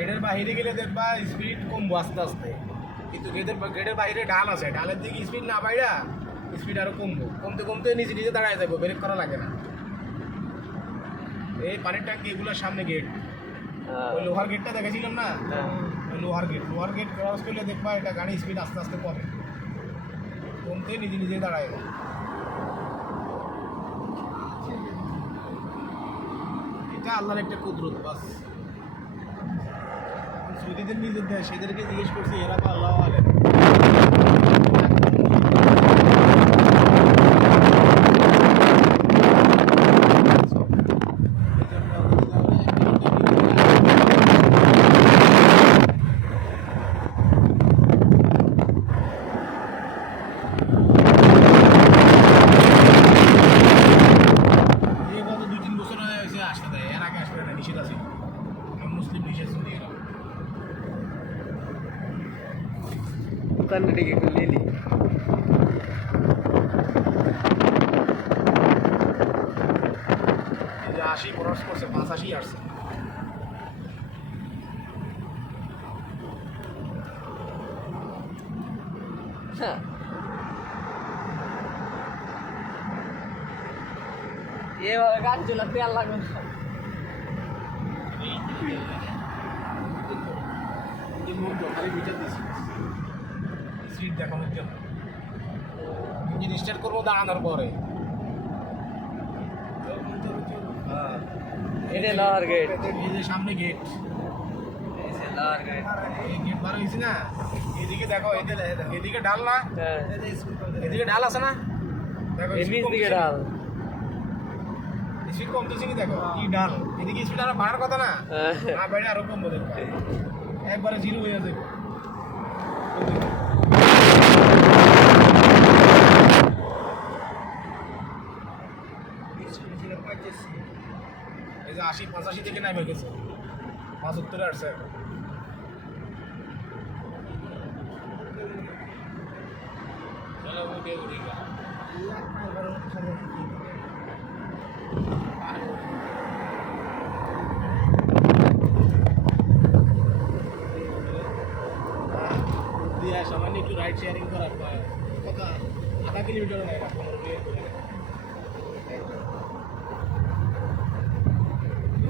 গেটের বাইরে গেলে দেখবা স্পিড কমবো আস্তে আস্তে, কিন্তু গেটের বাইরে ঢাল আছে, ঢালের দিকে স্পিড না বাইরা স্পিড আরো কমবো, কমতে কমতে নিজে নিজে দাঁড়ায় যাবো, ব্রেক করা লাগে না। এই পানির ট্যাঙ্কি এগুলোর সামনে গেট, ওই লোহার গেটটা দেখেছিলাম না, ওই লোহার গেট ক্রস করলে দেখবা এটা গাড়ি স্পিড আস্তে আস্তে কমে, কমতে নিজে নিজে দাঁড়ায় যায়। এটা আল্লাহর একটা কুদরত বাস। সৌদিদের নিজের দেশ, এদেরকে জিজ্ঞেস করছি, এরা তো আল্লাহ আলেম। दुकान ले ली আশি খরচ করছে, 85 আসছে। ये गाड़ी चलाते अल्लाह को খালি বিচার দিচ্ছি সিট দেখানোর জন্য। ইঞ্জিন স্টার্ট করবো দাঁড়ানোর পরে। ये लोअर गेट, এই যে সামনে গেট, ऐसे लोअर गेट এই গেট বার হয়েছি না, এদিকে দেখো, এদিকে ডাল না, এদিকে ডাল আছে না, দেখো निच दिखे डाल স্পিড কমতেছে কি, দেখো কি ডাল, এদিকে স্পিড আরো বাড়ার কথা না, না বাইরে আরো কমবো, দেখো একবারে জিরো হয়ে যাবে। এই যে 80-85 থেকে নামে গেছে, 75 আসছে। সামান্য একটু রাইড শেয়ারিং করার কথা, আধা কিলোমিটারও নেয় না, 15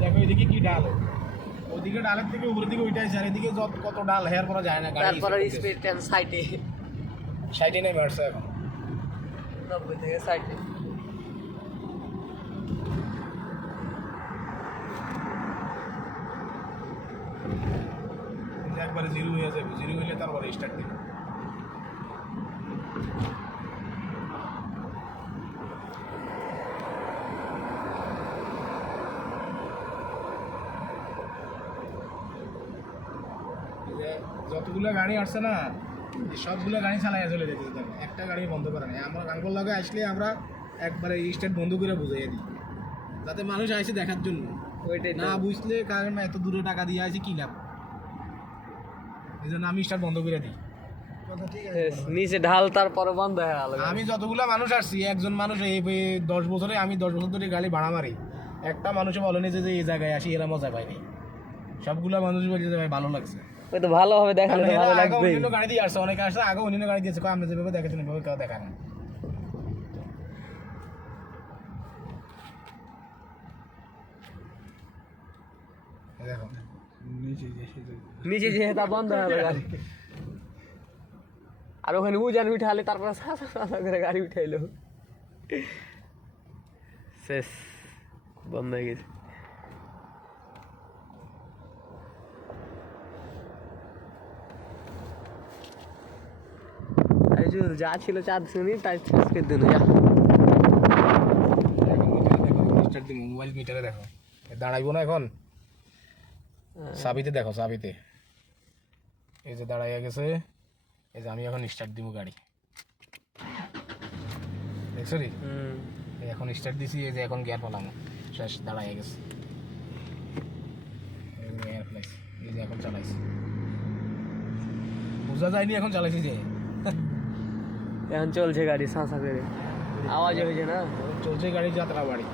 দেখো এদিকে কি ডাল, ওদিকে ডালের থেকে উপরের দিকে ওইটাই, আর এদিকে কত ডাল হেয়ার করা যায় না, তারপরে স্পিড 60 60 নেমে আসছে এখন, 90 থেকে 60 একবারে জিরো হয়ে যাবে, জিরো হলে তারপরে স্টার্ট দিবে। যতগুলো গাড়ি আসছে না, সবগুলো গাড়ি চালাই চলে যেতে, দেখো একটা গাড়ি বন্ধ করে নেই। আমরা গাঙ্গল লাগে আসলে আমরা একবারে স্টার্ট বন্ধ করে বুঝাইয়া দিই, যাতে মানুষ আসে দেখার জন্য, ওইটাই না বুঝলে কারণ এত দূরে টাকা দিয়ে আসে কি লাভ, এই জন্য আমি স্টার্ট বন্ধ করে দিই। নিচে ঢাল তারপরে বন্ধ হয়ে গেল। আমি যতগুলা মানুষ আসছি, একজন মানুষ এই 10 বছরে, আমি 10 বছর ধরে গাড়ি ভাড়া মারি, একটা মানুষও বলেনি যে এই জায়গায় আসি এরা মজা পাইনি, সবগুলা মানুষ বলছে যে ভাই ভালো লাগছে। ওই তো ভালো হবে, দেখালে তো ভালো লাগবে। অন্য গাড়ি দিয়ে আসছে, অনেকে আসছে আগে অন্য গাড়ি দিয়েছে, আমরা যেভাবে দেখেছেন এভাবে কেউ দেখায় না। দেখো নিচে যে তা বন্ধ হয়ে গেল গাড়ি, আর ওখানে উজান উঠালে তারপরে সাসা করে গাড়ি উঠাইলো, শেষ বন্ধ হয়ে গেছে। যা ছিল চাঁদ শুনি তাই শেষ দিন মোবাইল মিটারে দেখো, দাঁড়াইবো না এখন, চাবিতে দেখো, চাবিতে এই যে দাঁড়াইয়া গেছে, এই যে আমি এখন স্টার্ট দিব গাড়ি, দেখছো রে, এখন স্টার্ট দিছি, এই যে এখন গিয়ার পালাম, শেষ দাঁড়াইয়া গেছে, এই যে এখন চালাইছি, বোঝা যায়নি এখন চালাইছি যে, এখন চলছে গাড়ি সাঁসা করে, আওয়াজ হয়েছে না, চলছে গাড়ি যাত্রা বাড়ি।